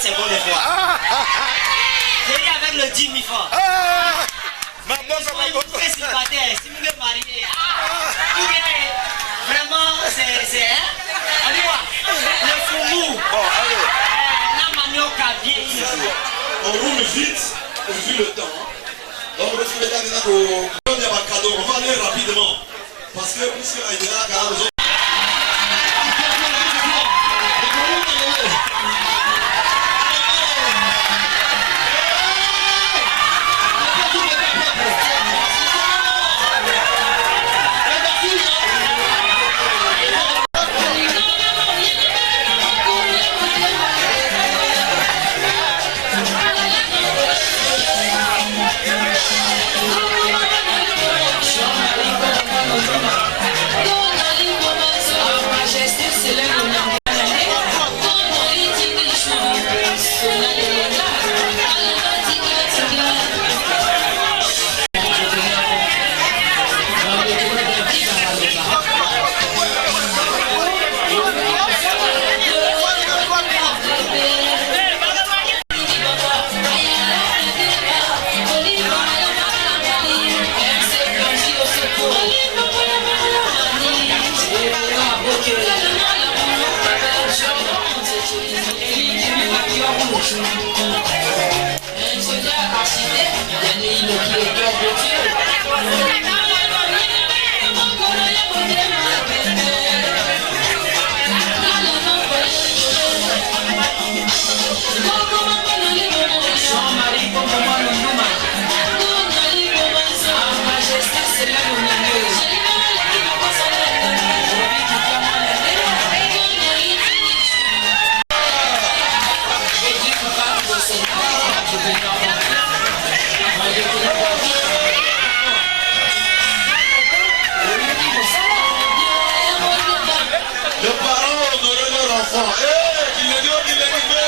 C'est bon des fois. Je viens avec le 10 000 francs. Très célibataire, si vous voulez marier. Ou bien, vraiment, c'est. Allez-moi, le fourmou. Bon, allez. La manioca bien. On roule vite, vu le temps. Donc, le truc est on va aller rapidement. Parce que, puisqu'il y a Les parents honoraient leur enfant. Qu'il est dit, qu'il est arrivé.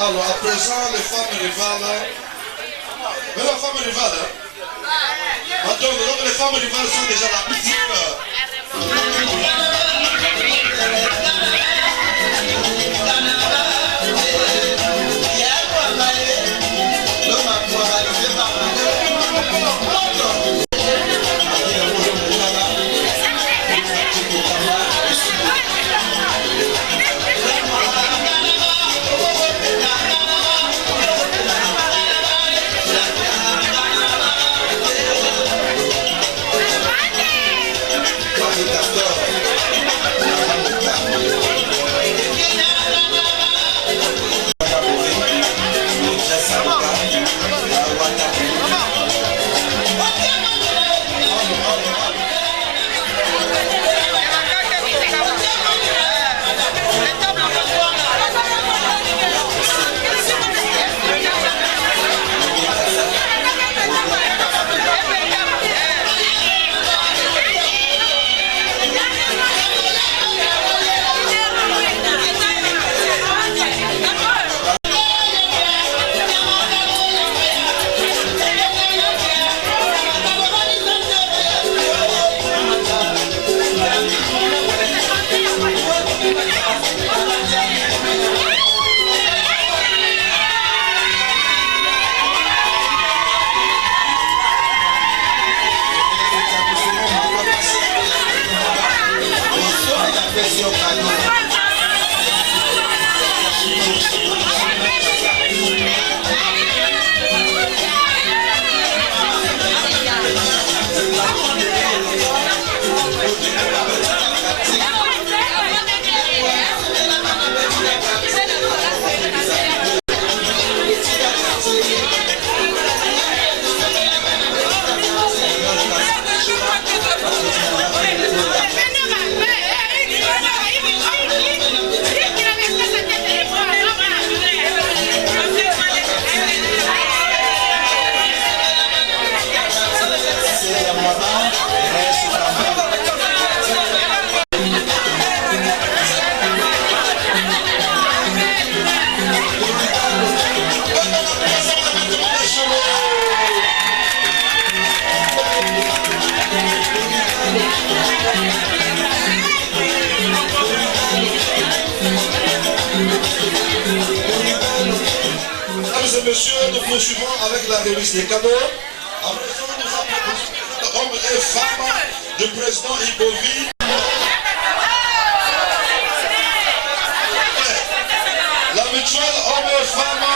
Alors, à présent, les femmes rivales. Mais la femme rivale, hein? Donc, les femmes rivales sont déjà la musique. et messieurs, nous poursuivons avec la remise des cadeaux. À présent, nous applaudissons hommes et femmes du président Ibovi. La mutuelle hommes et femmes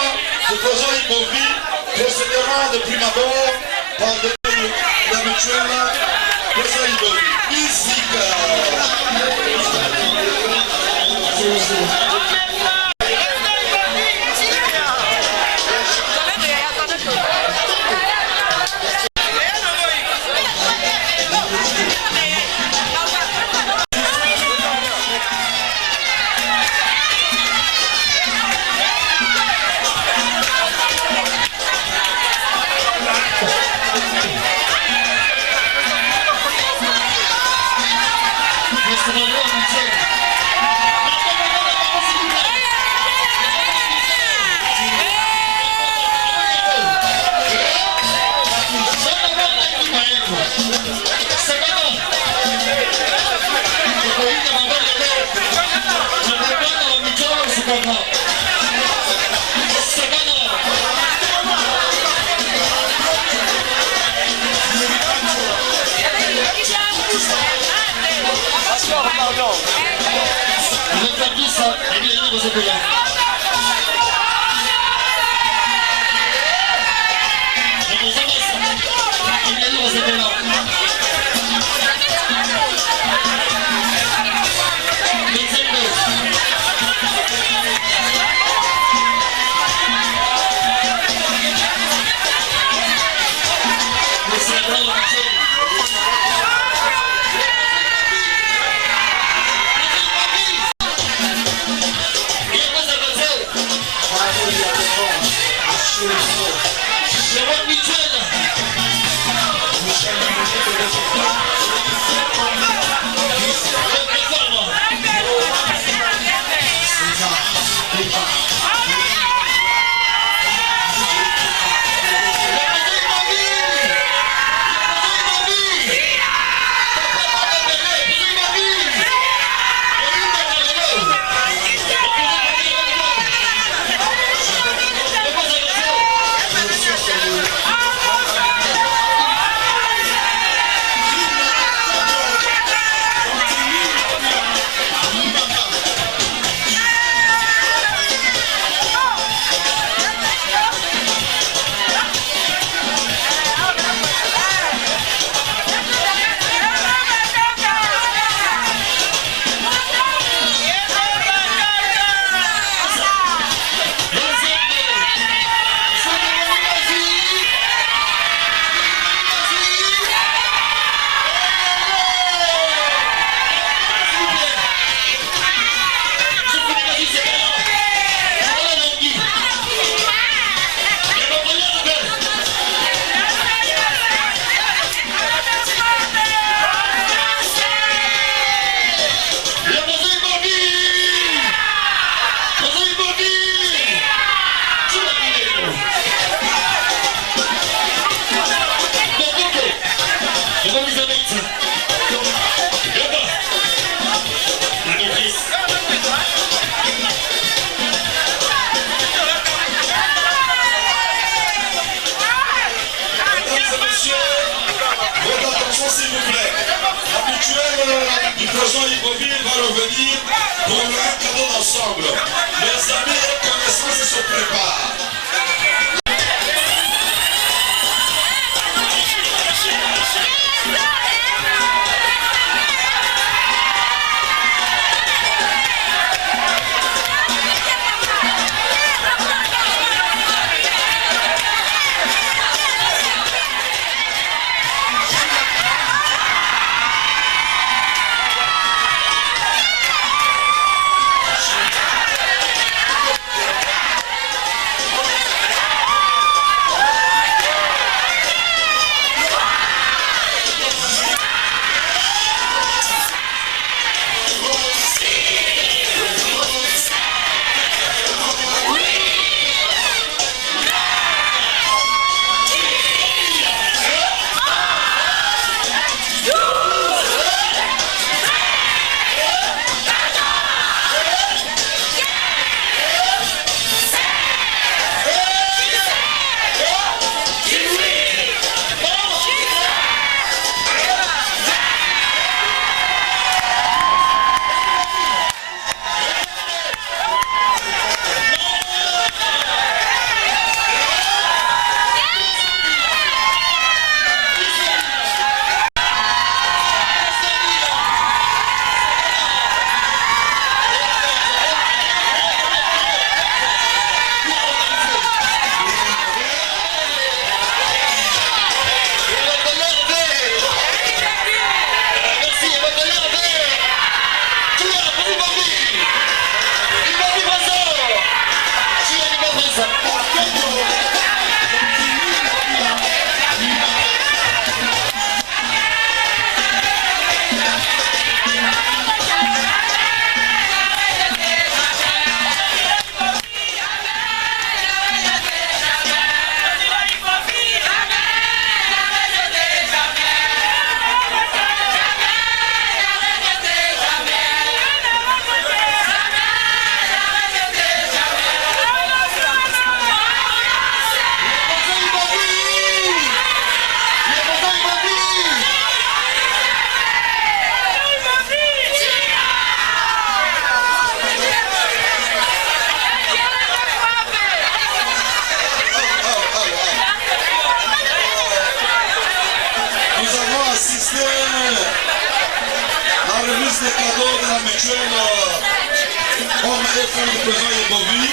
du président Ibovi procédera de prime abord par la mutuelle président Ibovi. Musique. Du président Ibovi va revenir pour un cadeau d'ensemble. Les amis et connaissances se préparent. c'est la remise des cadeaux de la mutuelle homme et femme du président Yebovi.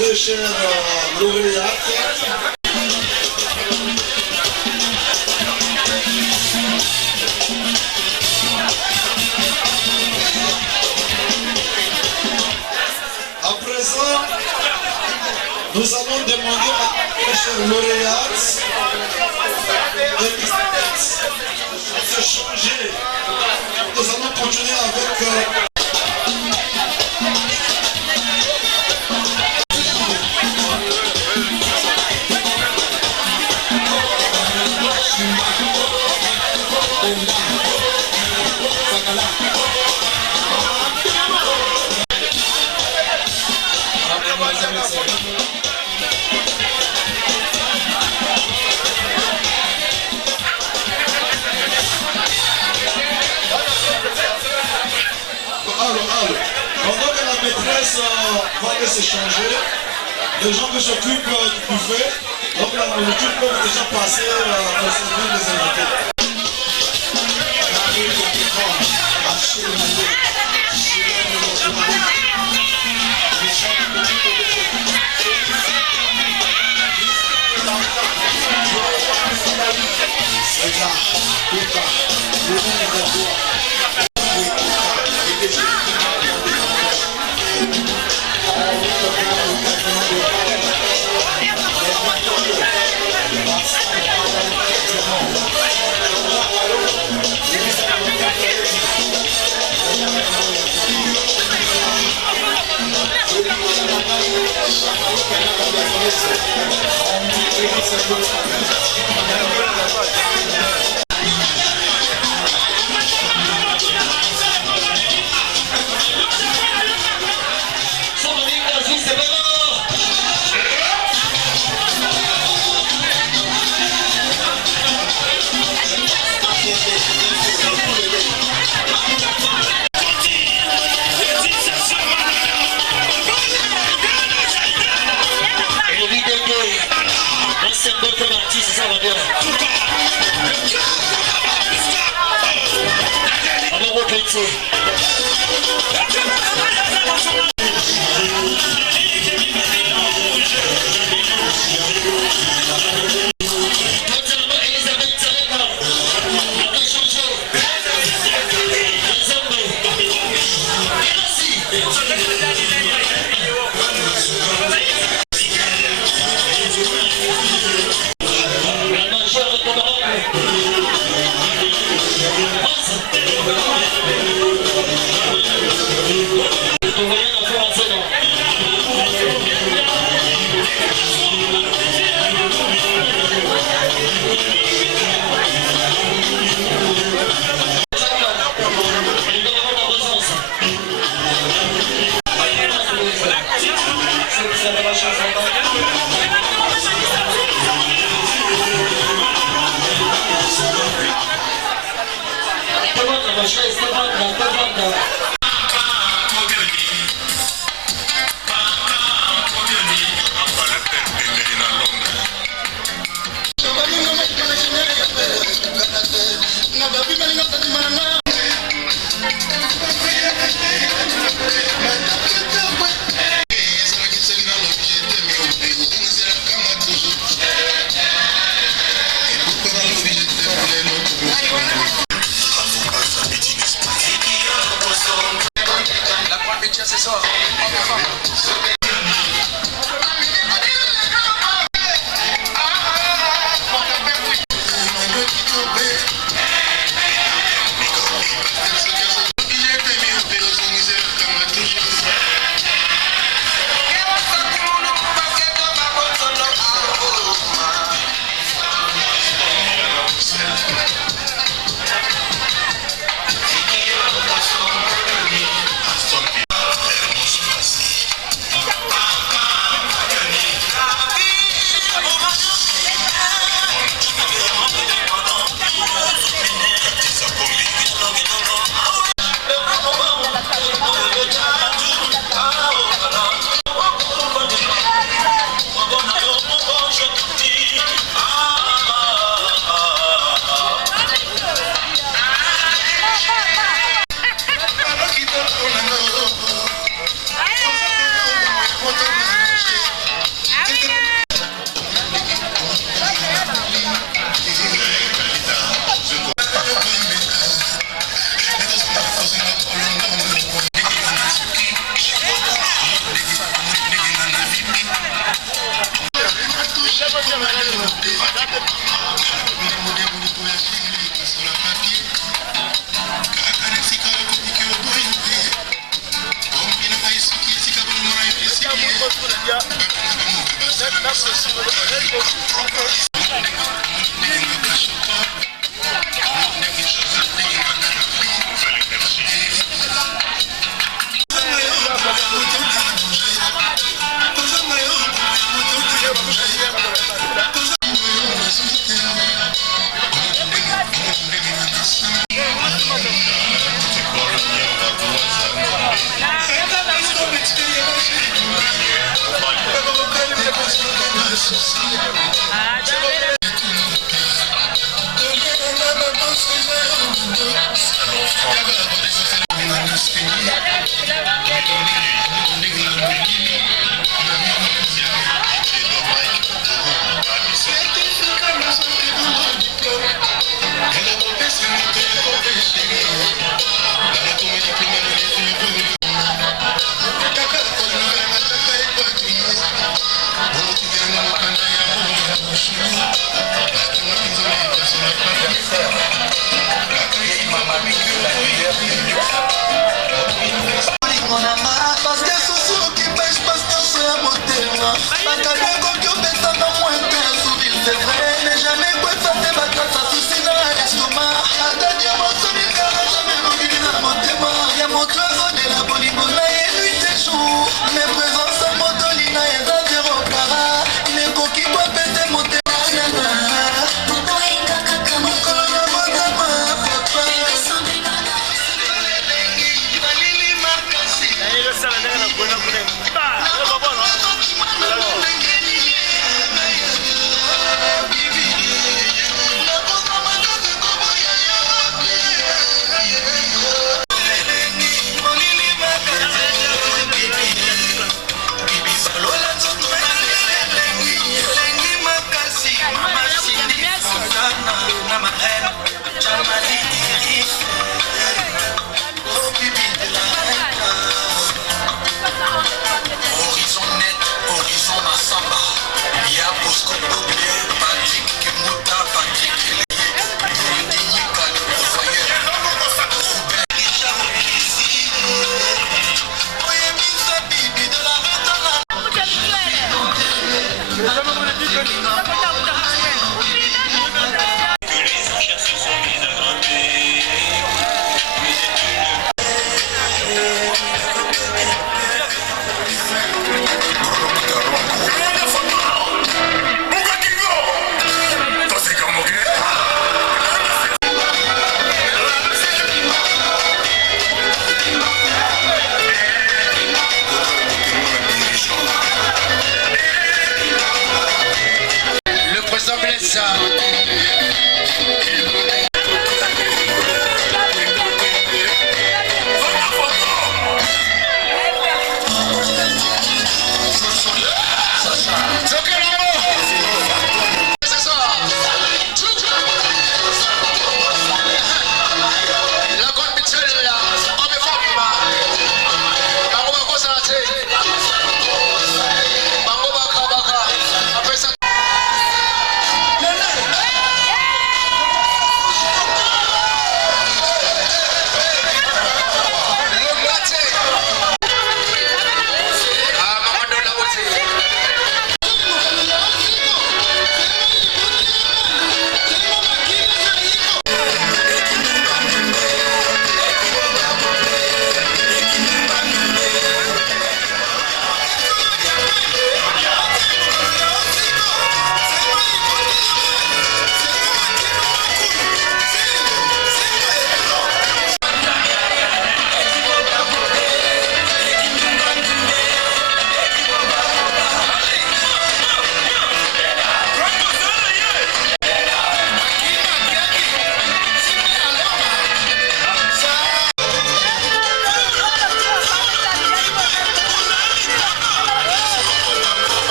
Très cher lauréat. À présent, nous allons demander à très cher lauréat de changer. Nous allons continuer avec va aller s'échanger. Les gens qui s'occupent du buffet, donc la nourriture peut déjà passer pour servir les invités.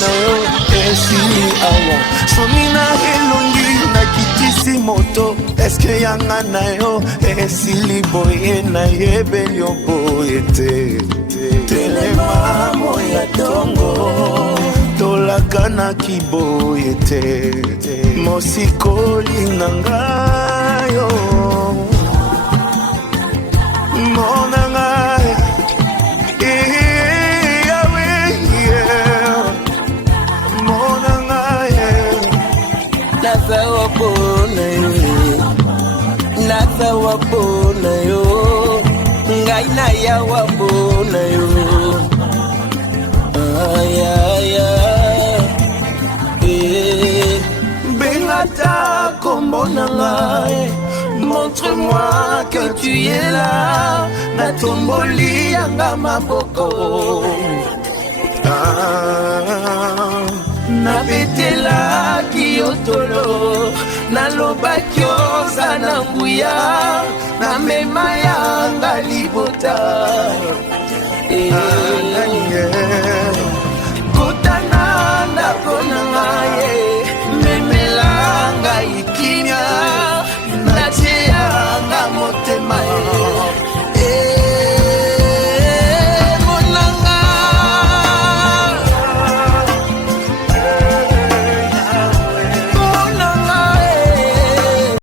na yo esili awa somi na elongi nakitisi moto eske yanga na yo esili boye nayebeli yo boye te telema moya tongo tolakanaki boye te mosikoli na ngayo mona ngai Nasa wapona yo ngai na ya wapona yo aya ata kombo na ngai. Montre-moi que tu es là, natomboli yanga maboko. Nabetela kiotolo, nalobaki oza na nguya, namema yanga libota. Kotana ndako na ngai.